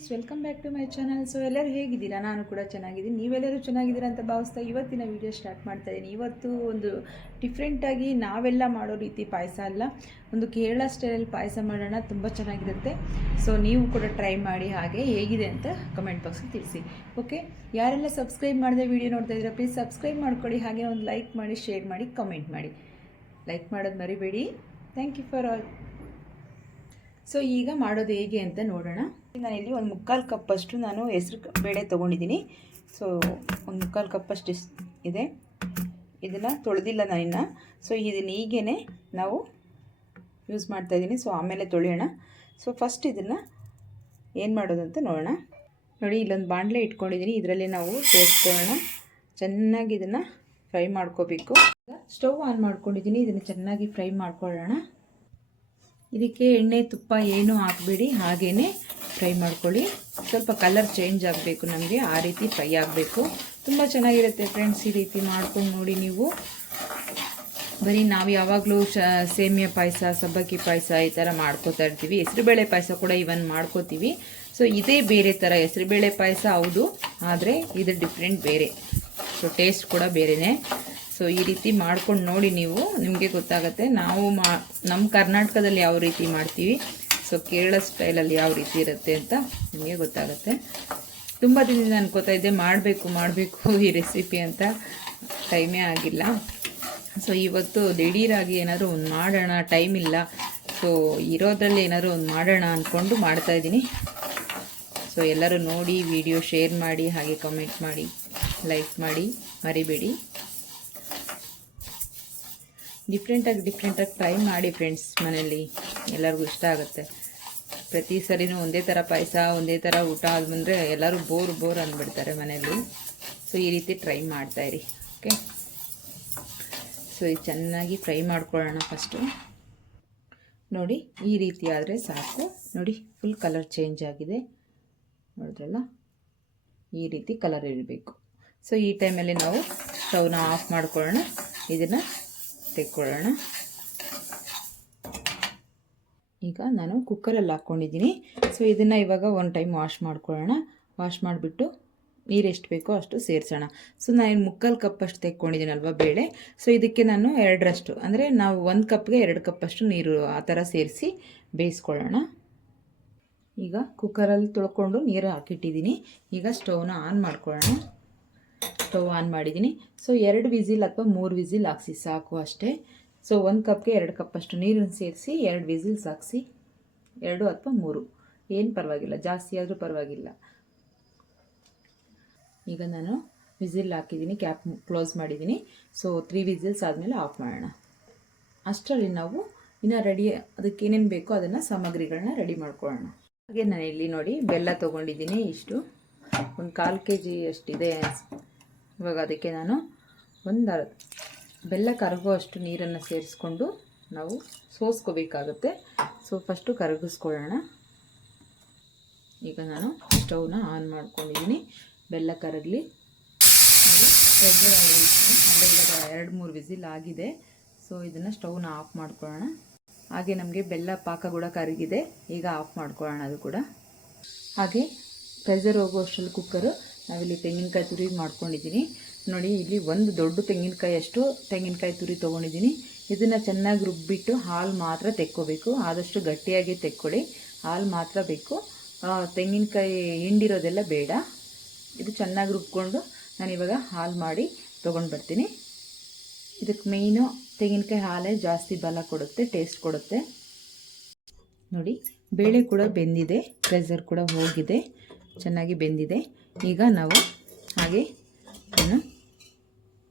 Guys, welcome back to my channel. So ಎಲ್ಲರೂ ಹೇಗಿದ್ದೀರಾ? ನಾನು ಕೂಡ ಚೆನ್ನಾಗಿದ್ದೀನಿ. ನೀವೆಲ್ಲರೂ ಚೆನ್ನಾಗಿದ್ದೀರಾ ಅಂತ ಭಾವಿಸ್ತಾ ಇವತ್ತಿನ ವಿಡಿಯೋ ಸ್ಟಾರ್ಟ್ ಮಾಡ್ತಾ ಇದ್ದೀನಿ. ಇವತ್ತು ಒಂದು ಡಿಫ್ರೆಂಟಾಗಿ ನಾವೆಲ್ಲ ಮಾಡೋ ರೀತಿ ಪಾಯಸ ಅಲ್ಲ, ಒಂದು ಕೇರಳ ಸ್ಟೈಲಲ್ಲಿ ಪಾಯಸ ಮಾಡೋಣ. ತುಂಬ ಚೆನ್ನಾಗಿರುತ್ತೆ. ಸೊ ನೀವು ಕೂಡ ಟ್ರೈ ಮಾಡಿ, ಹಾಗೆ ಹೇಗಿದೆ ಅಂತ ಕಮೆಂಟ್ ಬಾಕ್ಸಲ್ಲಿ ತಿಳಿಸಿ. ಓಕೆ, ಯಾರೆಲ್ಲ ಸಬ್ಸ್ಕ್ರೈಬ್ ಮಾಡಿದೆ ವಿಡಿಯೋ ನೋಡ್ತಾ ಇದ್ದೀರಾ, ಪ್ಲೀಸ್ ಸಬ್ಸ್ಕ್ರೈಬ್ ಮಾಡ್ಕೊಳ್ಳಿ. ಹಾಗೆ ಒಂದು ಲೈಕ್ ಮಾಡಿ, ಶೇರ್ ಮಾಡಿ, ಕಮೆಂಟ್ ಮಾಡಿ. ಲೈಕ್ ಮಾಡೋದು ಮರಿಬೇಡಿ. Thank you for all. So ಈಗ ಮಾಡೋದು ಹೇಗೆ ಅಂತ ನೋಡೋಣ. ನಾನಿಲ್ಲಿ ಒಂದು 3/4 ಕಪ್ಪಷ್ಟು ನಾನು ಹೆಸರು ಬೇಳೆ ತೊಗೊಂಡಿದ್ದೀನಿ. ಸೊ ಒಂದು 3/4 ಕಪ್ಪಷ್ಟು ಇದೆ. ಇದನ್ನು ತೊಳೆದಿಲ್ಲ ನಾನಿನ್ನು. ಸೊ ಇದನ್ನು ಹೀಗೇ ನಾವು ಯೂಸ್ ಮಾಡ್ತಾಯಿದ್ದೀನಿ. ಸೊ ಆಮೇಲೆ ತೊಳೆಯೋಣ. ಸೊ ಫಸ್ಟ್ ಇದನ್ನು ಏನು ಮಾಡೋದು ಅಂತ ನೋಡೋಣ. ನೋಡಿ, ಇಲ್ಲೊಂದು ಬಾಣಲೆ ಇಟ್ಕೊಂಡಿದ್ದೀನಿ. ಇದರಲ್ಲಿ ನಾವು ತೋರಿಸ್ಕೊಳ್ಳೋಣ. ಚೆನ್ನಾಗಿ ಇದನ್ನು ಫ್ರೈ ಮಾಡ್ಕೋಬೇಕು. ಸ್ಟವ್ ಆನ್ ಮಾಡ್ಕೊಂಡಿದ್ದೀನಿ. ಇದನ್ನು ಚೆನ್ನಾಗಿ ಫ್ರೈ ಮಾಡ್ಕೊಳ್ಳೋಣ. ಇದಕ್ಕೆ ಎಣ್ಣೆ ತುಪ್ಪ ಏನೂ ಹಾಕಬೇಡಿ, ಹಾಗೇ ಫ್ರೈ ಮಾಡ್ಕೊಳ್ಳಿ. ಸ್ವಲ್ಪ ಕಲರ್ ಚೇಂಜ್ ಆಗಬೇಕು, ನಮಗೆ ಆ ರೀತಿ ಫ್ರೈ ಆಗಬೇಕು. ತುಂಬ ಚೆನ್ನಾಗಿರುತ್ತೆ ಫ್ರೆಂಡ್ಸ್. ಈ ರೀತಿ ಮಾಡ್ಕೊಂಡು ನೋಡಿ ನೀವು. ಬರೀ ನಾವು ಯಾವಾಗಲೂ ಸೇಮಿಯಾ ಪಾಯಸ, ಸಬ್ಬಕ್ಕಿ ಪಾಯಸ ಈ ಥರ ಮಾಡ್ಕೋತಾ ಇರ್ತೀವಿ. ಹೆಸರುಬೇಳೆ ಪಾಯಸ ಕೂಡ ಇವನ್ ಮಾಡ್ಕೋತೀವಿ. ಸೊ ಇದೇ ಬೇರೆ ಥರ ಹೆಸರುಬೇಳೆ ಪಾಯಸ ಹೌದು, ಆದರೆ ಇದು ಡಿಫ್ರೆಂಟ್ ಬೇರೆ. ಸೊ ಟೇಸ್ಟ್ ಕೂಡ ಬೇರೆಯೇ. ಸೊ ಈ ರೀತಿ ಮಾಡ್ಕೊಂಡು ನೋಡಿ ನೀವು, ನಿಮಗೆ ಗೊತ್ತಾಗುತ್ತೆ. ನಾವು ನಮ್ಮ ಕರ್ನಾಟಕದಲ್ಲಿ ಯಾವ ರೀತಿ ಮಾಡ್ತೀವಿ, ಸೊ ಕೇರಳ ಸ್ಟೈಲಲ್ಲಿ ಯಾವ ರೀತಿ ಇರುತ್ತೆ ಅಂತ ನಿಮಗೆ ಗೊತ್ತಾಗುತ್ತೆ. ತುಂಬ ದಿನದಿಂದ ಅನ್ಕೋತಾ ಇದ್ದೆ ಮಾಡಬೇಕು ಈ ರೆಸಿಪಿ ಅಂತ, ಟೈಮೇ ಆಗಿಲ್ಲ. ಸೊ ಇವತ್ತು ದಿಢೀರಾಗಿ ಏನಾದರೂ ಒಂದು ಮಾಡೋಣ, ಟೈಮ್ ಇಲ್ಲ. ಸೊ ಇರೋದ್ರಲ್ಲಿ ಏನಾದರೂ ಒಂದು ಮಾಡೋಣ ಅಂದ್ಕೊಂಡು ಮಾಡ್ತಾಯಿದ್ದೀನಿ. ಸೊ ಎಲ್ಲರೂ ನೋಡಿ, ವಿಡಿಯೋ ಶೇರ್ ಮಾಡಿ, ಹಾಗೆ ಕಮೆಂಟ್ ಮಾಡಿ, ಲೈಕ್ ಮಾಡಿ ಮರಿಬೇಡಿ. ಡಿಫ್ರೆಂಟಾಗಿ ಟ್ರೈ ಮಾಡಿ ಫ್ರೆಂಡ್ಸ್. ಮನೆಯಲ್ಲಿ ಎಲ್ಲರಿಗೂ ಇಷ್ಟ ಆಗುತ್ತೆ. ಪ್ರತಿ ಸರಿನೂ ಒಂದೇ ಥರ ಪಾಯಸ, ಒಂದೇ ಥರ ಊಟ ಅದು ಬಂದರೆ ಎಲ್ಲರೂ ಬೋರ್ ಅಂದ್ಬಿಡ್ತಾರೆ ಮನೆಯಲ್ಲಿ. ಸೊ ಈ ರೀತಿ ಟ್ರೈ ಮಾಡ್ತಾಯಿರಿ. ಓಕೆ, ಸೊ ಇದು ಚೆನ್ನಾಗಿ ಫ್ರೈ ಮಾಡ್ಕೊಳ್ಳೋಣ ಫಸ್ಟು. ನೋಡಿ, ಈ ರೀತಿ ಆದರೆ ಸಾಕು. ನೋಡಿ, ಫುಲ್ ಕಲರ್ ಚೇಂಜ್ ಆಗಿದೆ, ನೋಡಿದ್ರಲ್ಲ, ಈ ರೀತಿ ಕಲರ್ ಇರಬೇಕು. ಸೊ ಈ ಟೈಮಲ್ಲಿ ನಾವು ಸ್ಟವ್ನ ಆಫ್ ಮಾಡ್ಕೊಳ್ಳೋಣ. ಇದನ್ನು ತೆಕ್ಕೊಳ್ಳೋಣ. ಈಗ ನಾನು ಕುಕ್ಕರಲ್ಲಿ ಹಾಕ್ಕೊಂಡಿದ್ದೀನಿ. ಸೊ ಇದನ್ನು ಇವಾಗ ಒಂದು ಟೈಮ್ ವಾಶ್ ಮಾಡ್ಕೊಳ್ಳೋಣ. ವಾಶ್ ಮಾಡಿಬಿಟ್ಟು ನೀರು ಎಷ್ಟು ಬೇಕೋ ಅಷ್ಟು ಸೇರಿಸೋಣ. ಸೊ ನಾನು 3/4 ಕಪ್ಪಷ್ಟು ತೆಕ್ಕೊಂಡಿದ್ದೀನಲ್ವ ಬೇಳೆ. ಸೊ ಇದಕ್ಕೆ ನಾನು 2ರಷ್ಟು, ಅಂದರೆ ನಾವು 1 ಕಪ್ಗೆ 2 ಕಪ್ಪಷ್ಟು ನೀರು ಆ ಥರ ಸೇರಿಸಿ ಬೇಯಿಸ್ಕೊಳ್ಳೋಣ. ಈಗ ಕುಕ್ಕರಲ್ಲಿ ತೊಳ್ಕೊಂಡು ನೀರು ಹಾಕಿಟ್ಟಿದ್ದೀನಿ. ಈಗ ಸ್ಟವ್ನ ಆನ್ ಮಾಡ್ಕೊಳ್ಳೋಣ. ಸ್ಟವ್ ಆನ್ ಮಾಡಿದ್ದೀನಿ. ಸೊ 2 ವಿಸಿಲ್ ಅಥವಾ 3 ವಿಸಿಲ್ ಹಾಕ್ಸಿ ಸಾಕು ಅಷ್ಟೇ. ಸೊ 1 ಕಪ್ಗೆ 2 ಕಪ್ಪಷ್ಟು ನೀರನ್ನು ಸೇರಿಸಿ 2 ವಿಸಿಲ್ಸ್ ಹಾಕ್ಸಿ. 2 ಅಥವಾ 3 ಏನು ಪರವಾಗಿಲ್ಲ, ಜಾಸ್ತಿ ಆದರೂ ಪರವಾಗಿಲ್ಲ. ಈಗ ನಾನು ವಿಸಿಲ್ ಹಾಕಿದ್ದೀನಿ, ಕ್ಯಾಪ್ ಕ್ಲೋಸ್ ಮಾಡಿದ್ದೀನಿ. ಸೊ 3 ವಿಸಿಲ್ಸ್ ಆದಮೇಲೆ ಆಫ್ ಮಾಡೋಣ. ಅಷ್ಟರಲ್ಲಿ ನಾವು ಇನ್ನು ಅದಕ್ಕೆ ಏನೇನು ಬೇಕೋ ಅದನ್ನು ಸಾಮಗ್ರಿಗಳನ್ನ ರೆಡಿ ಮಾಡ್ಕೊಳ್ಳೋಣ. ಹಾಗೆ ನಾನು ಇಲ್ಲಿ ನೋಡಿ ಬೆಲ್ಲ ತೊಗೊಂಡಿದ್ದೀನಿ. ಇಷ್ಟು ಒಂದು 1/4 kg ಅಷ್ಟಿದೆ. ಇವಾಗ ಅದಕ್ಕೆ ನಾನು ಬೆಲ್ಲ ಕರಗೋ ಅಷ್ಟು ನೀರನ್ನು ಸೇರಿಸ್ಕೊಂಡು ನಾವು ಸೋಸ್ಕೋಬೇಕಾಗುತ್ತೆ. So first ಕರಗಿಸ್ಕೊಳ್ಳೋಣ. ಈಗ ನಾನು ಸ್ಟವ್ನ ಆನ್ ಮಾಡ್ಕೊಂಡಿದ್ದೀನಿ. ಬೆಲ್ಲ ಕರಗಲಿ. ಅಂದರೆ ಇವಾಗ 2-3 ವಿಸಿಲ್ ಆಗಿದೆ. ಸೊ ಇದನ್ನು ಸ್ಟವ್ನ ಆಫ್ ಮಾಡ್ಕೊಳ್ಳೋಣ. ಹಾಗೆ ನಮಗೆ ಬೆಲ್ಲ ಪಾಕ ಕೂಡ ಕರಗಿದೆ. ಈಗ ಆಫ್ ಮಾಡ್ಕೊಳ್ಳೋಣ ಅದು ಕೂಡ. ಹಾಗೆ ಪ್ರೆಷರ್ ಹೋಗೋ ಅಷ್ಟರಲ್ಲಿ ಕುಕ್ಕರು ನಾವಿಲ್ಲಿ ತೆಂಗಿನಕಾಯಿ ತುರಿ ಮಾಡ್ಕೊಂಡಿದ್ದೀನಿ. ನೋಡಿ, ಇಲ್ಲಿ ಒಂದು ದೊಡ್ಡ ತೆಂಗಿನಕಾಯಿ ತುರಿ ತೊಗೊಂಡಿದ್ದೀನಿ. ಇದನ್ನು ಚೆನ್ನಾಗಿ ರುಬ್ಬಿಟ್ಟು ಹಾಲು ಮಾತ್ರ ತೆಕ್ಕೋಬೇಕು. ಆದಷ್ಟು ಗಟ್ಟಿಯಾಗಿ ತೆಕ್ಕೊಳ್ಳಿ, ಹಾಲು ಮಾತ್ರ ಬೇಕು. ತೆಂಗಿನಕಾಯಿ ಹಿಂಡಿರೋದೆಲ್ಲ ಬೇಡ. ಇದು ಚೆನ್ನಾಗಿ ರುಬ್ಕೊಂಡು ನಾನಿವಾಗ ಹಾಲು ಮಾಡಿ ತೊಗೊಂಡು ಬರ್ತೀನಿ. ಇದಕ್ಕೆ ಮೇಯ್ನು ತೆಂಗಿನಕಾಯಿ ಹಾಲೇ ಜಾಸ್ತಿ ಬಲ ಕೊಡುತ್ತೆ, ಟೇಸ್ಟ್ ಕೊಡುತ್ತೆ. ನೋಡಿ, ಬೇಳೆ ಕೂಡ ಬೆಂದಿದೆ, ಪ್ರೆಷರ್ ಕೂಡ ಹೋಗಿದೆ, ಚೆನ್ನಾಗಿ ಬೆಂದಿದೆ. ಈಗ ನಾವು ಹಾಗೆ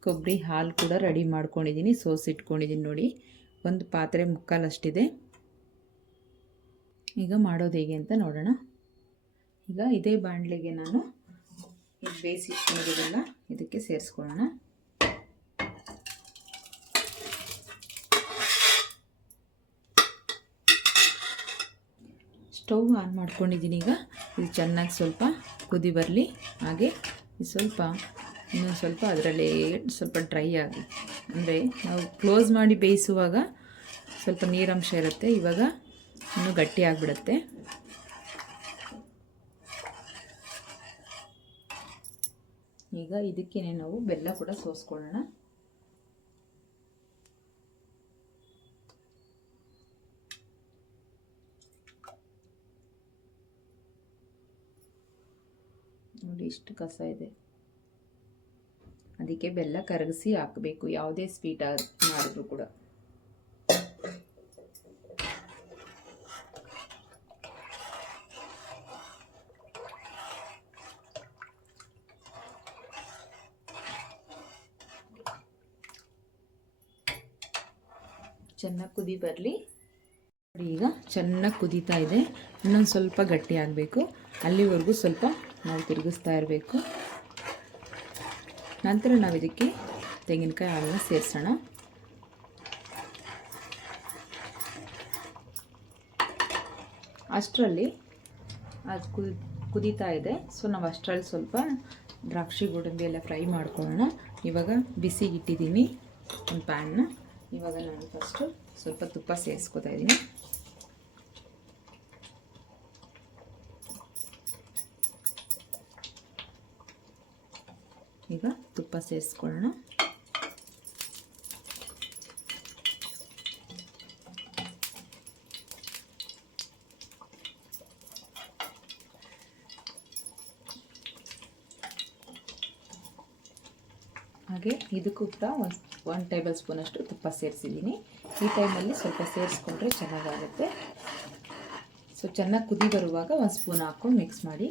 ಕೊಬ್ಬರಿ ಹಾಲು ಕೂಡ ರೆಡಿ ಮಾಡ್ಕೊಂಡಿದ್ದೀನಿ, ಸೋಸಿಟ್ಕೊಂಡಿದ್ದೀನಿ. ನೋಡಿ, ಒಂದು ಪಾತ್ರೆ 3/4 ಅಷ್ಟಿದೆ. ಈಗ ಮಾಡೋದು ಹೇಗೆ ಅಂತ ನೋಡೋಣ. ಈಗ ಇದೇ ಬಾಣಲೆಗೆ ನಾನು ಬೇಯಿಸಿಟ್ಕೊಂಡಿದ್ದೆಲ್ಲ ಇದಕ್ಕೆ ಸೇರಿಸ್ಕೊಳ್ಳೋಣ. ಸ್ಟವ್ ಆನ್ ಮಾಡ್ಕೊಂಡಿದ್ದೀನಿ. ಈಗ ಇದು ಚೆನ್ನಾಗಿ ಸ್ವಲ್ಪ ಕುದಿ ಬರಲಿ. ಹಾಗೆ ಇನ್ನೊಂದು ಸ್ವಲ್ಪ ಅದರಲ್ಲಿ ಸ್ವಲ್ಪ ಡ್ರೈ ಆಗಿ, ಅಂದರೆ ನಾವು ಕ್ಲೋಸ್ ಮಾಡಿ ಬೇಯಿಸುವಾಗ ಸ್ವಲ್ಪ ನೀರಂಶ ಇರುತ್ತೆ. ಇವಾಗ ಇನ್ನೂ ಗಟ್ಟಿ ಆಗಿಬಿಡುತ್ತೆ. ಈಗ ಇದಕ್ಕೇನೆ ನಾವು ಬೆಲ್ಲ ಕೂಡ ಸೋಸ್ಕೊಳ್ಳೋಣ. ನೋಡಿ ಇಷ್ಟು ಕಸ ಇದೆ, ಅದಕ್ಕೆ ಬೆಲ್ಲ ಕರಗಿಸಿ ಹಾಕಬೇಕು ಯಾವುದೇ ಸ್ವೀಟ್ ಮಾಡಿದ್ರು ಕೂಡ. ಚೆನ್ನಾಗಿ ಕುದಿ ಬರಲಿ. ಈಗ ಚೆನ್ನಾಗಿ ಕುದೀತಾ ಇದೆ, ಇನ್ನೊಂದು ಸ್ವಲ್ಪ ಗಟ್ಟಿ ಆಗಬೇಕು. ಅಲ್ಲಿವರೆಗೂ ಸ್ವಲ್ಪ ನಾವು ತಿರುಗಿಸ್ತಾ ಇರಬೇಕು. ನಂತರ ನಾವು ಇದಕ್ಕೆ ತೆಂಗಿನಕಾಯಿ ಹಾಲನ್ನ ಸೇರಿಸೋಣ. ಅಷ್ಟರಲ್ಲಿ ಅದು ಕುದೀತಾ ಇದೆ. ಸೊ ನಾವು ಅಷ್ಟರಲ್ಲಿ ಸ್ವಲ್ಪ ದ್ರಾಕ್ಷಿ ಗೋಡಂಬಿ ಎಲ್ಲ ಫ್ರೈ ಮಾಡ್ಕೊಳ್ಳೋಣ. ಇವಾಗ ಬಿಸಿಗಿಟ್ಟಿದ್ದೀನಿ ಒಂದು ಪ್ಯಾನ್ನ. ಇವಾಗ ನಾನು ಫಸ್ಟು ಸ್ವಲ್ಪ ತುಪ್ಪ ಸೇರಿಸ್ಕೊತಾ ಇದ್ದೀನಿ. ಈಗ ತುಪ್ಪ ಸೇರಿಸ್ಕೊಳ್ಳೋಣ. ಹಾಗೆ ಇದಕ್ಕೂ ಕೂಡ ಒಂದು ಟೇಬಲ್ ಸ್ಪೂನಷ್ಟು ತುಪ್ಪ ಸೇರಿಸಿದ್ದೀನಿ. ಈ ಟೈಮಲ್ಲಿ ಸ್ವಲ್ಪ ಸೇರಿಸ್ಕೊಂಡ್ರೆ ಚೆನ್ನಾಗಾಗುತ್ತೆ. ಸೊ ಚೆನ್ನಾಗಿ ಕುದಿ ಬರುವಾಗ ಒಂದು ಸ್ಪೂನ್ ಹಾಕ್ಕೊಂಡು ಮಿಕ್ಸ್ ಮಾಡಿ.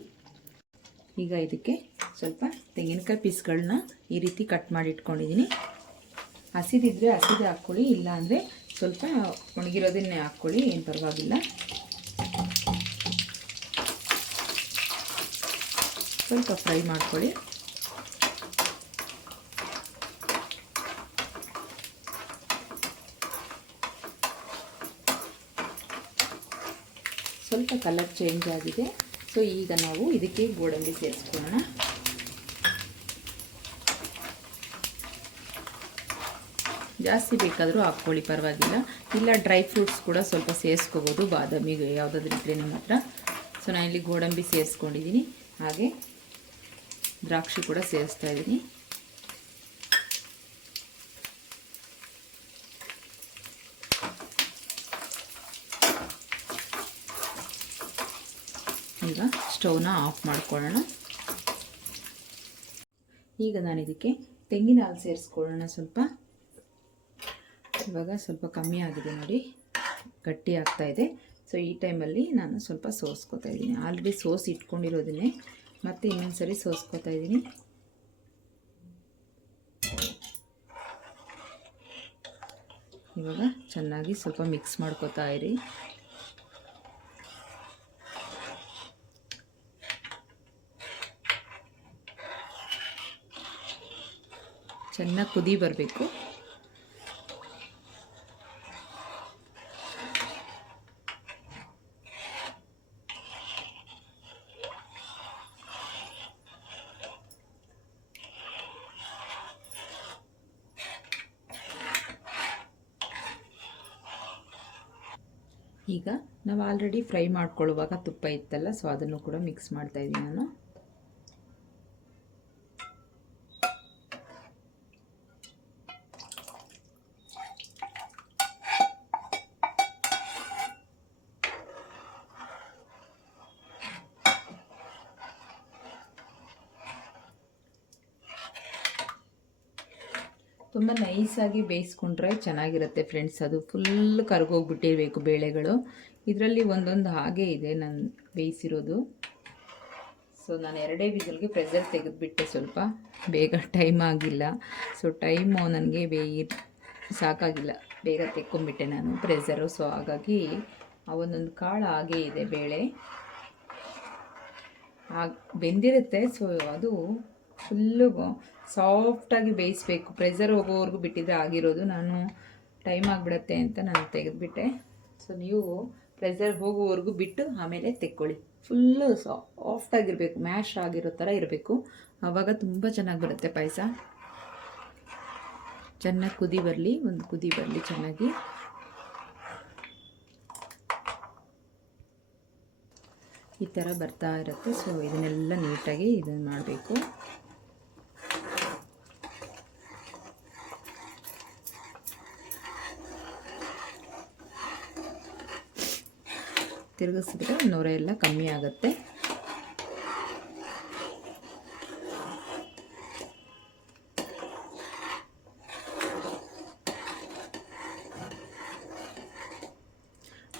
ಈಗ ಇದಕ್ಕೆ ಸ್ವಲ್ಪ ತೆಂಗಿನಕಾಯಿ ಪೀಸ್ಗಳನ್ನ ಈ ರೀತಿ ಕಟ್ ಮಾಡಿ ಇಟ್ಕೊಂಡಿದ್ದೀನಿ. ಹಸಿದಿದ್ದರೆ ಹಸಿದೆ ಹಾಕ್ಕೊಳ್ಳಿ, ಇಲ್ಲ ಅಂದರೆ ಸ್ವಲ್ಪ ಒಣಗಿರೋದನ್ನೇ ಹಾಕ್ಕೊಳ್ಳಿ, ಏನು ಪರವಾಗಿಲ್ಲ. ಸ್ವಲ್ಪ ಫ್ರೈ ಮಾಡ್ಕೊಳ್ಳಿ. ಸ್ವಲ್ಪ ಕಲರ್ ಚೇಂಜ್ ಆಗಿದೆ. ಸೊ ಈಗ ನಾವು ಇದಕ್ಕೆ ಗೋಡಂಬಿ ಸೇರಿಸ್ಕೊಳ್ಳೋಣ. ಜಾಸ್ತಿ ಬೇಕಾದರೂ ಹಾಕ್ಕೊಳ್ಳಿ, ಪರವಾಗಿಲ್ಲ. ಇಲ್ಲ ಡ್ರೈ ಫ್ರೂಟ್ಸ್ ಕೂಡ ಸ್ವಲ್ಪ ಸೇರಿಸ್ಕೋಬೋದು, ಬಾದಾಮಿ ಯಾವುದಾದ್ರೂ ಇದ್ದರೆ ನಿಮ್ಮ ಹತ್ರ. ಸೊ ನಾನು ಇಲ್ಲಿ ಗೋಡಂಬಿ ಸೇರಿಸ್ಕೊಂಡಿದ್ದೀನಿ, ಹಾಗೆ ದ್ರಾಕ್ಷಿ ಕೂಡ ಸೇರಿಸ್ತಾ ಇದ್ದೀನಿ. ಈಗ ಸ್ಟವ್ನ ಆಫ್ ಮಾಡ್ಕೊಳ್ಳೋಣ. ಈಗ ನಾನು ಇದಕ್ಕೆ ತೆಂಗಿನ ಹಾಲು ಸೇರಿಸ್ಕೊಳ್ಳೋಣ ಸ್ವಲ್ಪ. ಇವಾಗ ಸ್ವಲ್ಪ ಕಮ್ಮಿ ಆಗಿದೆ ನೋಡಿ, ಗಟ್ಟಿ ಆಗ್ತಾ ಇದೆ. ಸೊ ಈ ಟೈಮಲ್ಲಿ ನಾನು ಸ್ವಲ್ಪ ಸೋಸ್ಕೋತಾ ಇದ್ದೀನಿ. ಆಲ್ರೆಡಿ ಸೋಸಿ ಇಟ್ಕೊಂಡಿರೋದನ್ನೇ ಮತ್ತೆ ಇನ್ನೊಂದು ಸರಿ ಸೋಸ್ಕೋತಾ ಇದ್ದೀನಿ. ಇವಾಗ ಚೆನ್ನಾಗಿ ಸ್ವಲ್ಪ ಮಿಕ್ಸ್ ಮಾಡ್ಕೋತಾ ಇರಿ. ಚೆನ್ನಾಗಿ ಕುದಿ ಬರಬೇಕು. ಈಗ ನಾವು ಆಲ್ರೆಡಿ ಫ್ರೈ ಮಾಡ್ಕೊಳ್ಳುವಾಗ ತುಪ್ಪ ಇತ್ತಲ್ಲ, ಸೊ ಅದನ್ನು ಕೂಡ ಮಿಕ್ಸ್ ಮಾಡ್ತಾ ಇದ್ದೀನಿ ನಾನು. ತುಂಬ ನೈಸಾಗಿ ಬೇಯಿಸ್ಕೊಂಡ್ರೆ ಚೆನ್ನಾಗಿರುತ್ತೆ ಫ್ರೆಂಡ್ಸ್. ಅದು ಫುಲ್ ಕರ್ಗೋಗ್ಬಿಟ್ಟಿರಬೇಕು ಬೇಳೆಗಳು. ಇದರಲ್ಲಿ ಒಂದೊಂದು ಹಾಗೆ ಇದೆ ನಾನು ಬೇಯಿಸಿರೋದು. ಸೊ ನಾನು 2 ವಿಸಲ್ಗೆ ಪ್ರೆಷರ್ ತೆಗೆದುಬಿಟ್ಟೆ, ಸ್ವಲ್ಪ ಬೇಗ ಟೈಮ್ ಆಗಿಲ್ಲ. ಸೊ ಟೈಮು ನನಗೆ ಸಾಕಾಗಿಲ್ಲ, ಬೇಗ ತೆಕ್ಕೊಂಬಿಟ್ಟೆ ನಾನು ಪ್ರೆಷರು. ಸೊ ಹಾಗಾಗಿ ಆ ಒಂದೊಂದು ಕಾಳು ಹಾಗೇ ಇದೆ ಬೇಳೆ ಬೆಂದಿರುತ್ತೆ. ಸೊ ಅದು ಫುಲ್ಲು ಸಾಫ್ಟಾಗಿ ಬೇಯಿಸಬೇಕು. ಪ್ರೆಷರ್ ಹೋಗೋವರೆಗೂ ಬಿಟ್ಟಿದ್ರೆ ಆಗಿರೋದು. ನಾನು ಟೈಮ್ ಆಗಿಬಿಡತ್ತೆ ಅಂತ ನಾನು ತೆಗೆದುಬಿಟ್ಟೆ. ಸೊ ನೀವು ಪ್ರೆಷರ್ ಹೋಗೋವರೆಗೂ ಬಿಟ್ಟು ಆಮೇಲೆ ತೆಕ್ಕೊಳ್ಳಿ. ಫುಲ್ಲು ಸಾಫ್ಟಾಗಿರಬೇಕು, ಮ್ಯಾಶ್ ಆಗಿರೋ ಥರ ಇರಬೇಕು. ಆವಾಗ ತುಂಬ ಚೆನ್ನಾಗಿ ಬರುತ್ತೆ ಪಾಯಸ. ಚೆನ್ನಾಗಿ ಕುದಿ ಬರಲಿ, ಒಂದು ಕುದಿ ಬರಲಿ ಚೆನ್ನಾಗಿ. ಈ ಥರ ಬರ್ತಾ ಇರುತ್ತೆ. ಸೊ ಇದನ್ನೆಲ್ಲ ನೀಟಾಗಿ ಇದನ್ನು ಮಾಡಬೇಕು. ತಿರುಗಿಸಿದ್ರೆ ನೊರೆ ಎಲ್ಲ ಕಮ್ಮಿ ಆಗುತ್ತೆ.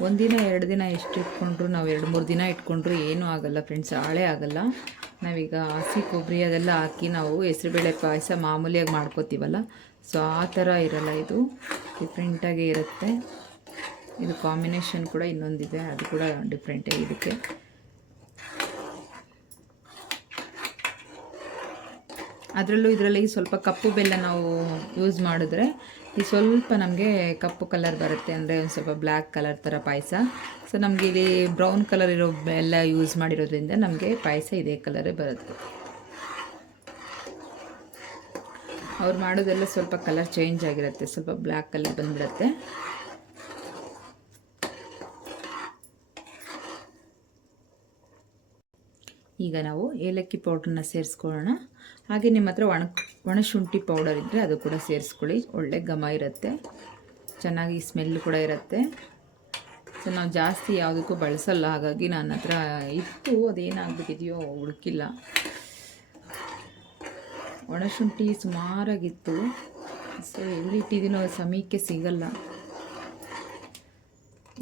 ಒಂದಿನ 2 ದಿನ ಎಷ್ಟು ಇಟ್ಕೊಂಡ್ರು, ನಾವು 2-3 ದಿನ ಇಟ್ಕೊಂಡ್ರು ಏನೂ ಆಗಲ್ಲ ಫ್ರೆಂಡ್ಸ್, ಹಾಳೇ ಆಗಲ್ಲ. ನಾವೀಗ ಹಸಿ ಕೊಬ್ಬರಿ ಅದೆಲ್ಲ ಹಾಕಿ ನಾವು ಹೆಸರುಬೇಳೆ ಪಾಯಸ ಮಾಮೂಲಿಯಾಗಿ ಮಾಡ್ಕೋತೀವಲ್ಲ, ಸೊ ಆ ಥರ ಇರಲ್ಲ, ಇದು ಡಿಫ್ರೆಂಟಾಗೇ ಇರುತ್ತೆ. ಇದು ಕಾಂಬಿನೇಷನ್ ಕೂಡ ಇನ್ನೊಂದಿದೆ, ಅದು ಕೂಡ ಡಿಫ್ರೆಂಟೇ ಇದಕ್ಕೆ. ಅದರಲ್ಲೂ ಇದರಲ್ಲಿ ಸ್ವಲ್ಪ ಕಪ್ಪು ಬೆಲ್ಲ ನಾವು ಯೂಸ್ ಮಾಡಿದ್ರೆ ಈ ಸ್ವಲ್ಪ ನಮಗೆ ಕಪ್ಪು ಕಲರ್ ಬರುತ್ತೆ, ಅಂದರೆ ಒಂದು ಸ್ವಲ್ಪ ಬ್ಲ್ಯಾಕ್ ಕಲರ್ ಥರ ಪಾಯಸ. ಸೊ ನಮಗೆ ಇಲ್ಲಿ ಬ್ರೌನ್ ಕಲರ್ ಇರೋ ಬೆಲ್ಲ ಯೂಸ್ ಮಾಡಿರೋದ್ರಿಂದ ನಮಗೆ ಪಾಯಸ ಇದೇ ಕಲರೇ ಬರುತ್ತೆ. ಅವ್ರು ಮಾಡೋದೆಲ್ಲ ಸ್ವಲ್ಪ ಕಲರ್ ಚೇಂಜ್ ಆಗಿರುತ್ತೆ, ಸ್ವಲ್ಪ ಬ್ಲ್ಯಾಕ್ ಕಲರ್ ಬಂದುಬಿಡುತ್ತೆ. ಈಗ ನಾವು ಏಲಕ್ಕಿ ಪೌಡ್ರನ್ನ ಸೇರಿಸ್ಕೊಳ್ಳೋಣ. ಹಾಗೆ ನಿಮ್ಮ ಹತ್ರ ಒಣಶುಂಠಿ ಪೌಡರ್ ಇದ್ದರೆ ಅದು ಕೂಡ ಸೇರಿಸ್ಕೊಳ್ಳಿ, ಒಳ್ಳೆ ಘಮ ಇರುತ್ತೆ, ಚೆನ್ನಾಗಿ ಸ್ಮೆಲ್ ಕೂಡ ಇರುತ್ತೆ. ಸೊ ನಾವು ಜಾಸ್ತಿ ಯಾವುದಕ್ಕೂ ಬಳಸಲ್ಲ, ಹಾಗಾಗಿ ನನ್ನ ಹತ್ರ ಇತ್ತು, ಅದೇನಾಗ್ಬಿಟ್ಟಿದೆಯೋ ಹುಡುಕಿಲ್ಲ. ಒಣಶುಂಠಿ ಸುಮಾರಾಗಿತ್ತು, ಸೊ ಎಲ್ಲಿಟ್ಟಿದ್ದೀನೋ ಸಮಯಕ್ಕೆ ಸಿಗಲ್ಲ.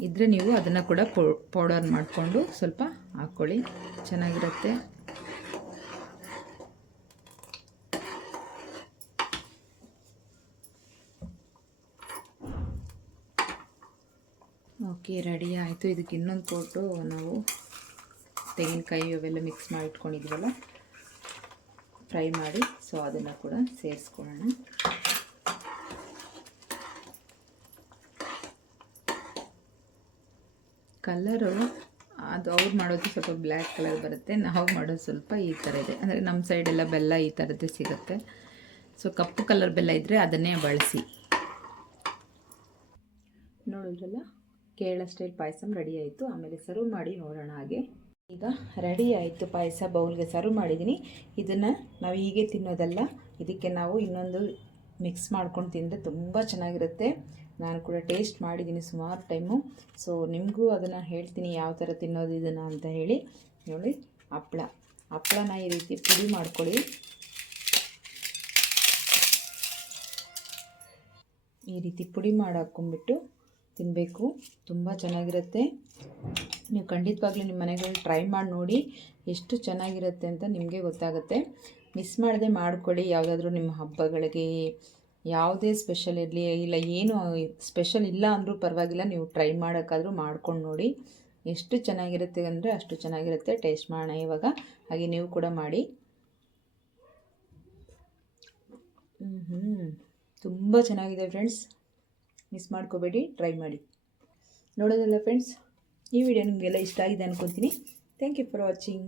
ಇದ್ದರೆ ನೀವು ಅದನ್ನು ಕೂಡ ಪೌಡರ್ ಮಾಡಿಕೊಂಡು ಸ್ವಲ್ಪ ಹಾಕ್ಕೊಳ್ಳಿ, ಚೆನ್ನಾಗಿರುತ್ತೆ. ಓಕೆ, ರೆಡಿ ಆಯಿತು. ಇದಕ್ಕೆ ಇನ್ನೊಂದು ಕೊಟ್ಟು ನಾವು ತೆಂಗಿನಕಾಯಿ ಅವೆಲ್ಲ ಮಿಕ್ಸ್ ಮಾಡಿ ಇಟ್ಕೊಂಡಿದ್ವಲ್ಲ, ಫ್ರೈ ಮಾಡಿ, ಸೊ ಅದನ್ನು ಕೂಡ ಸೇರಿಸ್ಕೊಳ್ಳೋಣ. ಕಲರು ಅದು ಅವ್ರು ಮಾಡೋದು ಸ್ವಲ್ಪ ಬ್ಲ್ಯಾಕ್ ಕಲರ್ ಬರುತ್ತೆ, ನಾವು ಮಾಡೋದು ಸ್ವಲ್ಪ ಈ ಥರ ಇದೆ. ಅಂದರೆ ನಮ್ಮ ಸೈಡೆಲ್ಲ ಬೆಲ್ಲ ಈ ಥರದ್ದೇ ಸಿಗುತ್ತೆ. ಸೊ ಕಪ್ಪು ಕಲರ್ ಬೆಲ್ಲ ಇದ್ದರೆ ಅದನ್ನೇ ಬಳಸಿ. ನೋಡಿದ್ರಲ್ಲ, ಕೇರಳ ಸ್ಟೈಲ್ ಪಾಯಸ ರೆಡಿ ಆಯಿತು. ಆಮೇಲೆ ಸರ್ವ್ ಮಾಡಿ ನೋಡೋಣ. ಹಾಗೆ ಈಗ ರೆಡಿ ಆಯಿತು ಪಾಯಸ, ಬೌಲ್ಗೆ ಸರ್ವ್ ಮಾಡಿದ್ದೀನಿ. ಇದನ್ನು ನಾವು ಹೀಗೆ ತಿನ್ನೋದಲ್ಲ, ಇದಕ್ಕೆ ನಾವು ಇನ್ನೊಂದು ಮಿಕ್ಸ್ ಮಾಡ್ಕೊಂಡು ತಿಂದರೆ ತುಂಬ ಚೆನ್ನಾಗಿರುತ್ತೆ. ನಾನು ಕೂಡ ಟೇಸ್ಟ್ ಮಾಡಿದ್ದೀನಿ ಸುಮಾರು ಟೈಮು, ಸೊ ನಿಮಗೂ ಅದನ್ನು ಹೇಳ್ತೀನಿ ಯಾವ ಥರ ತಿನ್ನೋದು ಇದನ್ನು ಅಂತ ಹೇಳಿ. ನೋಡಿ, ಹಪ್ಪಳನ ಈ ರೀತಿ ಪುಡಿ ಮಾಡ್ಕೊಳ್ಳಿ. ಈ ರೀತಿ ಪುಡಿ ಮಾಡಿ ಹಾಕ್ಕೊಂಡ್ಬಿಟ್ಟು ತಿನ್ನಬೇಕು, ತುಂಬ ಚೆನ್ನಾಗಿರುತ್ತೆ. ನೀವು ಖಂಡಿತವಾಗ್ಲೂ ನಿಮ್ಮ ಮನೆಗಳಲ್ಲಿ ಟ್ರೈ ಮಾಡಿ ನೋಡಿ, ಎಷ್ಟು ಚೆನ್ನಾಗಿರುತ್ತೆ ಅಂತ ನಿಮಗೆ ಗೊತ್ತಾಗುತ್ತೆ. ಮಿಸ್ ಮಾಡದೆ ಮಾಡ್ಕೊಳ್ಳಿ. ಯಾವುದಾದ್ರೂ ನಿಮ್ಮ ಹಬ್ಬಗಳಿಗೆ ಯಾವುದೇ ಸ್ಪೆಷಲ್ ಇರಲಿ, ಇಲ್ಲ ಏನು ಸ್ಪೆಷಲ್ ಇಲ್ಲ ಅಂದರೂ ಪರವಾಗಿಲ್ಲ, ನೀವು ಟ್ರೈ ಮಾಡೋಕ್ಕಾದರೂ ಮಾಡ್ಕೊಂಡು ನೋಡಿ. ಎಷ್ಟು ಚೆನ್ನಾಗಿರುತ್ತೆ ಅಂದರೆ ಅಷ್ಟು ಚೆನ್ನಾಗಿರುತ್ತೆ. ಟೇಸ್ಟ್ ಮಾಡೋಣ ಇವಾಗ, ಹಾಗೆ ನೀವು ಕೂಡ ಮಾಡಿ. ತುಂಬ ಚೆನ್ನಾಗಿದೆ ಫ್ರೆಂಡ್ಸ್, ಮಿಸ್ ಮಾಡ್ಕೋಬೇಡಿ, ಟ್ರೈ ಮಾಡಿ. ನೋಡೋದಲ್ಲ ಫ್ರೆಂಡ್ಸ್, ಈ ವಿಡಿಯೋ ನಿಮಗೆಲ್ಲ ಇಷ್ಟ ಆಗಿದೆ ಅನ್ಕೊತೀನಿ. Thank you for watching.